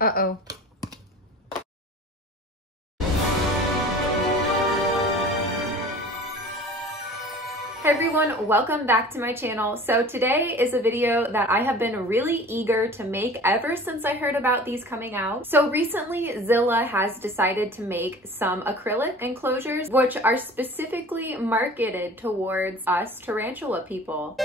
Uh-oh. Hey everyone, welcome back to my channel. So today is a video that I have been really eager to make ever since I heard about these coming out. So recently Zilla has decided to make some acrylic enclosures which are specifically marketed towards us tarantula people.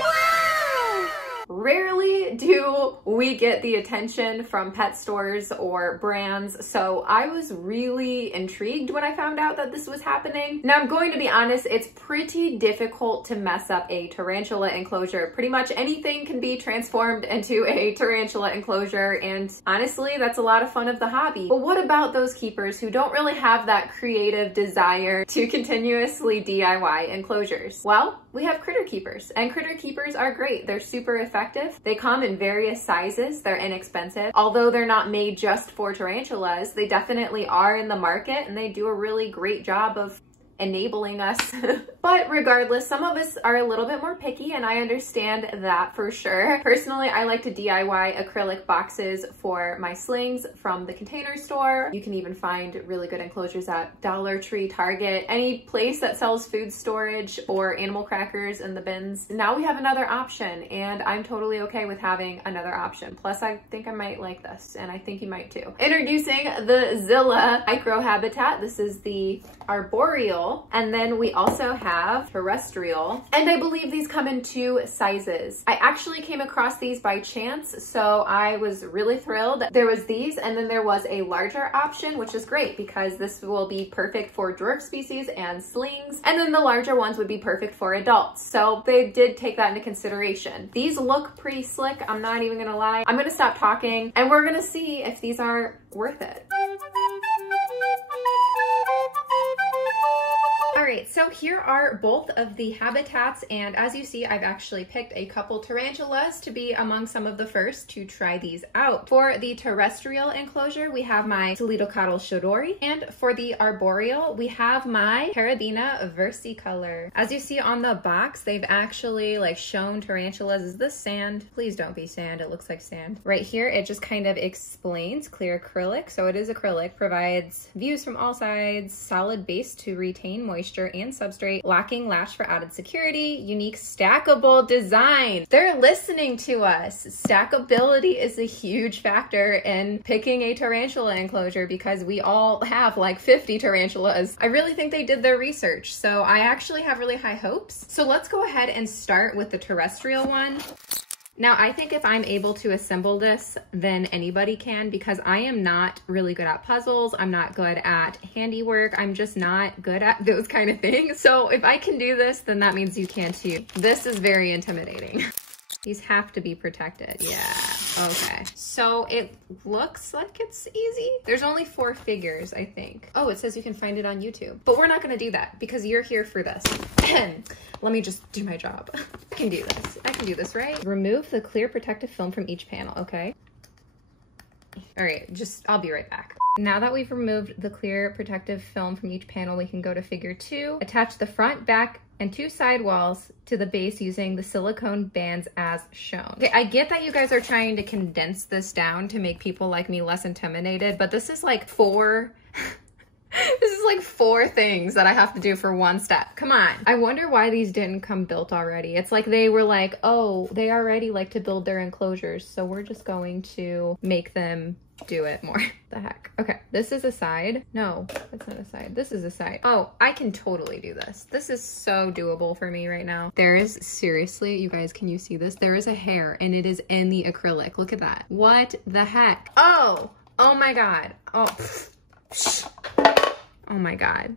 Rarely do we get the attention from pet stores or brands, so I was really intrigued when I found out that this was happening. Now, I'm going to be honest, it's pretty difficult to mess up a tarantula enclosure. Pretty much anything can be transformed into a tarantula enclosure, and honestly, that's a lot of fun of the hobby. But what about those keepers who don't really have that creative desire to continuously DIY enclosures? Well, we have critter keepers, and critter keepers are great. They're super effective. They come in various sizes. They're inexpensive. Although they're not made just for tarantulas, they definitely are in the market, and they do a really great job of enabling us. But regardless, some of us are a little bit more picky, and I understand that for sure. Personally, I like to DIY acrylic boxes for my slings from the Container Store. You can even find really good enclosures at Dollar Tree, Target, any place that sells food storage or animal crackers in the bins. Now we have another option, and I'm totally okay with having another option. Plus, I think I might like this, and I think you might too. Introducing the Zilla Micro Habitat. This is the arboreal, and then we also have terrestrial, and I believe these come in 2 sizes. I actually came across these by chance, so I was really thrilled. There was these, and then there was a larger option, which is great because this will be perfect for dwarf species and slings, and then the larger ones would be perfect for adults. So they did take that into consideration. These look pretty slick, I'm not even gonna lie. I'm gonna stop talking and we're gonna see if these are worth it. Alright, so here are both of the habitats, and as you see, I've actually picked a couple tarantulas to be among some of the first to try these out. For the terrestrial enclosure, we have my Toledocatl Shodori, and for the arboreal, we have my Carabina versicolor. As you see on the box, they've actually shown tarantulas. Is this sand? Please don't be sand, it looks like sand. Right here, it just kind of explains clear acrylic, so it is acrylic, provides views from all sides, solid base to retain moisture and substrate, locking latch for added security, unique stackable design. They're listening to us. Stackability is a huge factor in picking a tarantula enclosure because we all have like 50 tarantulas. I really think they did their research, so I actually have really high hopes. So let's go ahead and start with the terrestrial one. Now, I think if I'm able to assemble this, then anybody can, because I am not really good at puzzles. I'm not good at handiwork. I'm just not good at those kind of things. So if I can do this, then that means you can too. This is very intimidating. These have to be protected. Yeah, okay. So it looks like it's easy. There's only 4 figures, I think. Oh, it says you can find it on YouTube. But we're not gonna do that because you're here for this. Let me just do my job. I can do this. I can do this, right? Remove the clear protective film from each panel, okay? All right, I'll be right back. Now that we've removed the clear protective film from each panel, we can go to figure 2. Attach the front, back, and 2 side walls to the base using the silicone bands as shown. Okay, I get that you guys are trying to condense this down to make people like me less intimidated, but this is like 4... This is like 4 things that I have to do for 1 step. Come on. I wonder why these didn't come built already. It's like they were like, oh, they already like to build their enclosures, so we're just going to make them do it more. The heck? Okay, this is a side. No, that's not a side. This is a side. Oh, I can totally do this. This is so doable for me right now. There is, seriously, you guys, can you see this? There is a hair and it is in the acrylic. Look at that. What the heck? Oh my God. Oh my God.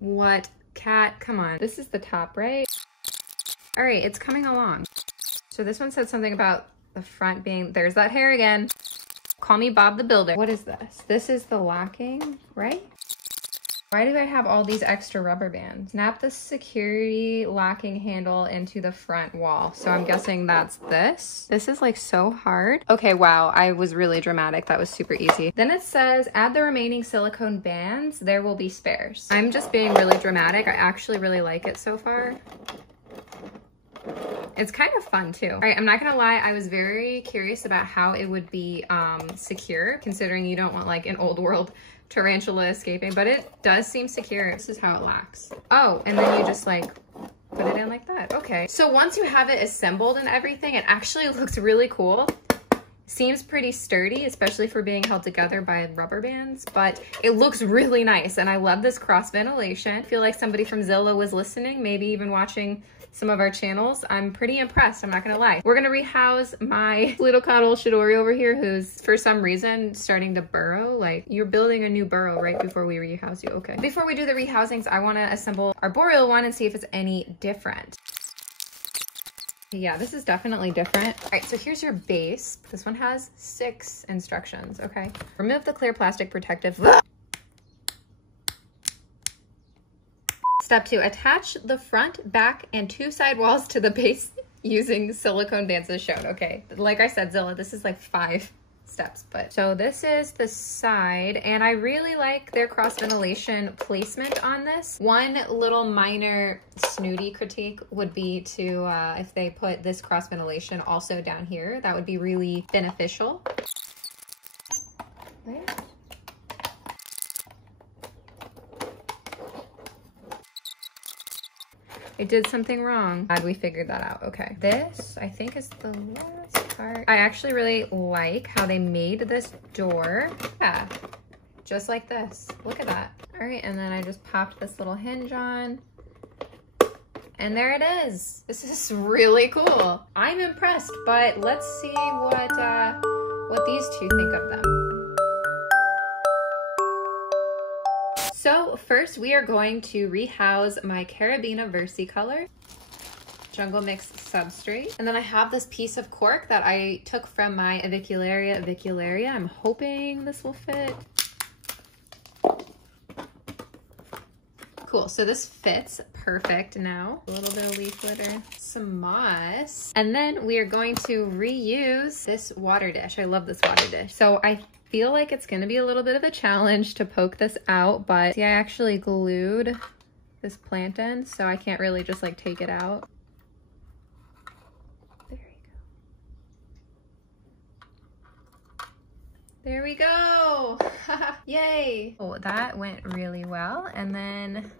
What? Cat, come on. This is the top, right? All right, it's coming along. So this one said something about the front being, there's that hair again. Call me Bob the Builder. What is this? This is the locking, right? Why do I have all these extra rubber bands? Snap the security locking handle into the front wall. So I'm guessing that's this. This is like so hard. Okay, wow, I was really dramatic. That was super easy. Then it says, add the remaining silicone bands. There will be spares. I'm just being really dramatic. I actually really like it so far. It's kind of fun too. All right, I'm not gonna lie, I was very curious about how it would be secure, considering you don't want like an old world tarantula escaping, but it does seem secure. This is how it locks. Oh, and then you just like put it in like that. Okay. So once you have it assembled and everything, it actually looks really cool. Seems pretty sturdy, especially for being held together by rubber bands, but it looks really nice. And I love this cross ventilation. I feel like somebody from Zillow was listening, maybe even watching some of our channels. I'm pretty impressed, I'm not gonna lie. We're gonna rehouse my little cuddle Chidori over here, who's for some reason starting to burrow. Like, you're building a new burrow right before we rehouse you, okay. Before we do the rehousings, I wanna assemble our boreal one and see if it's any different. Yeah, this is definitely different. All right, so here's your base. This one has 6 instructions, okay. Remove the clear plastic protective. Step 2, attach the front, back, and 2 side walls to the base using silicone bands as shown. Okay, like I said, Zillow, this is like 5 steps, but. So this is the side, and I really like their cross ventilation placement on this. One little minor snooty critique would be to, if they put this cross ventilation also down here, that would be really beneficial. Right? I did something wrong. Glad we figured that out. Okay. This, I think, is the last part. I actually really like how they made this door. Yeah, just like this. Look at that. All right, and then I just popped this little hinge on. And there it is. This is really cool. I'm impressed, but let's see what these two think of them. So first we are going to rehouse my Carabina Versicolor Jungle Mix substrate. And then I have this piece of cork that I took from my Avicularia avicularia. I'm hoping this will fit. Cool, so this fits perfect now. A little bit of leaf litter, some moss. And then we are going to reuse this water dish. I love this water dish. So I feel like it's gonna be a little bit of a challenge to poke this out, but see, I actually glued this plant in, so I can't really just like take it out. There you go. There we go. Yay. Oh, that went really well. And then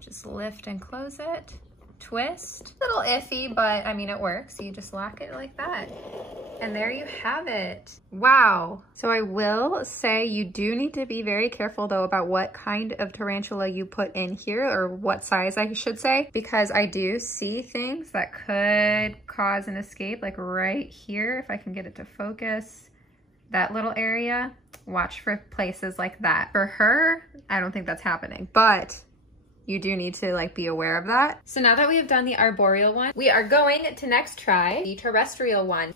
just lift and close it. Twist. A little iffy, but I mean, it works. You just lock it like that. And there you have it. Wow. So I will say you do need to be very careful though about what kind of tarantula you put in here, or what size I should say, because I do see things that could cause an escape, like right here, if I can get it to focus. That little area, watch for places like that. For her, I don't think that's happening, but you do need to like be aware of that. So now that we have done the arboreal one, we are going to next try the terrestrial one.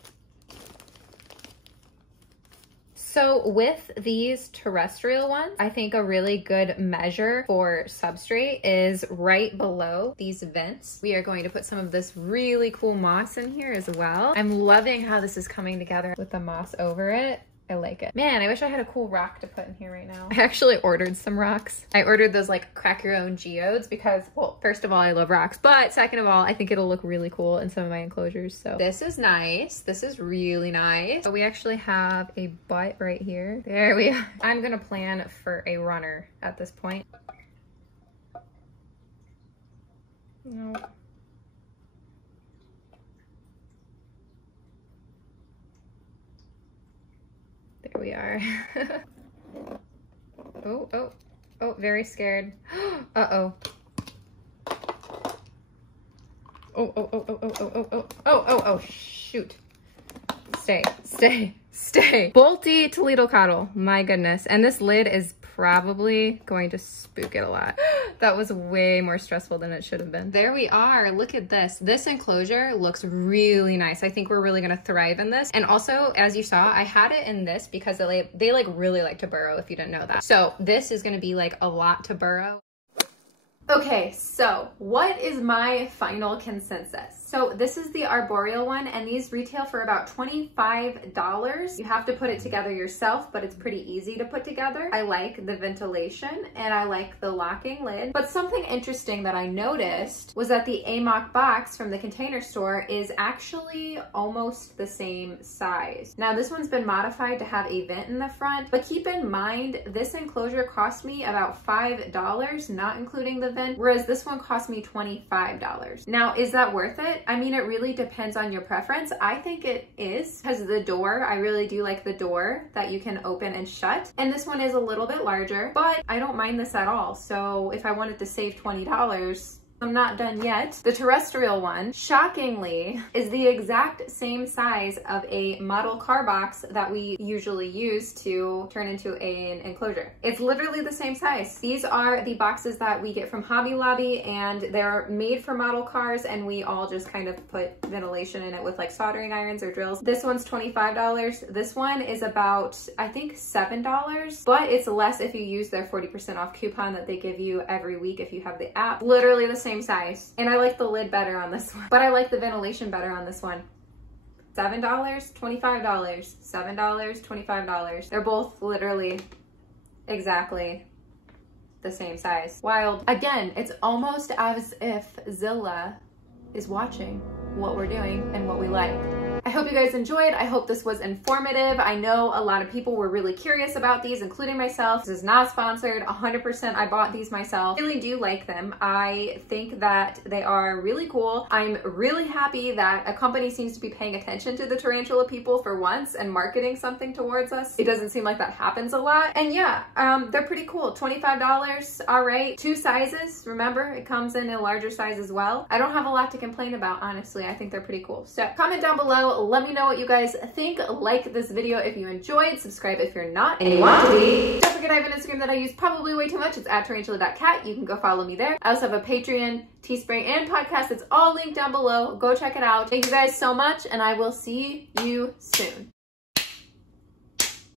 So with these terrestrial ones, I think a really good measure for substrate is right below these vents. We are going to put some of this really cool moss in here as well. I'm loving how this is coming together with the moss over it. I like it. Man, I wish I had a cool rock to put in here right now. I actually ordered some rocks. I ordered those like crack your own geodes because, well, first of all, I love rocks, but second of all, I think it'll look really cool in some of my enclosures. So this is nice. This is really nice. So we actually have a butt right here. There we are. I'm gonna plan for a runner at this point. No. There we are. Oh, very scared. Uh-oh. Oh, shoot. Stay. Bolty Toledo Coddle, my goodness. And this lid is probably going to spook it a lot. That was way more stressful than it should have been. There we are, look at this. This enclosure looks really nice. I think we're really gonna thrive in this. And also, as you saw, I had it in this because they like really like to burrow, if you didn't know that. So this is gonna be like a lot to burrow. Okay, so what is my final consensus? So this is the arboreal one, and these retail for about $25. You have to put it together yourself, but it's pretty easy to put together. I like the ventilation and I like the locking lid. But something interesting that I noticed was that the Amok box from the Container Store is actually almost the same size. Now this one's been modified to have a vent in the front, but keep in mind this enclosure cost me about $5, not including the vent, whereas this one cost me $25. Now, is that worth it? I mean, it really depends on your preference. I think it is, because the door, I really do like the door that you can open and shut. And this one is a little bit larger, but I don't mind this at all. So if I wanted to save $20, I'm not done yet. The terrestrial one, shockingly, is the exact same size of a model car box that we usually use to turn into an enclosure. It's literally the same size. These are the boxes that we get from Hobby Lobby, and they're made for model cars, and we all just kind of put ventilation in it with like soldering irons or drills. This one's $25. This one is about, I think, $7, but it's less if you use their 40% off coupon that they give you every week if you have the app. Literally the same size. And I like the lid better on this one, but I like the ventilation better on this one. $7, $25, $7, $25. They're both literally exactly the same size. Wild. Again, it's almost as if Zilla is watching what we're doing and what we like. I hope you guys enjoyed. I hope this was informative. I know a lot of people were really curious about these, including myself. This is not sponsored. 100% I bought these myself. I really do like them. I think that they are really cool. I'm really happy that a company seems to be paying attention to the tarantula people for once and marketing something towards us. It doesn't seem like that happens a lot. And yeah, they're pretty cool. $25, all right. 2 sizes. Remember, it comes in a larger size as well. I don't have a lot to complain about, honestly. I think they're pretty cool. So comment down below. Let me know what you guys think. Like this video if you enjoyed. Subscribe if you're not and you want to be. Don't forget I have an Instagram that I use probably way too much. It's @tarantula.cat. You can go follow me there. I also have a Patreon, Teespring, and podcast. It's all linked down below. Go check it out. Thank you guys so much, and I will see you soon.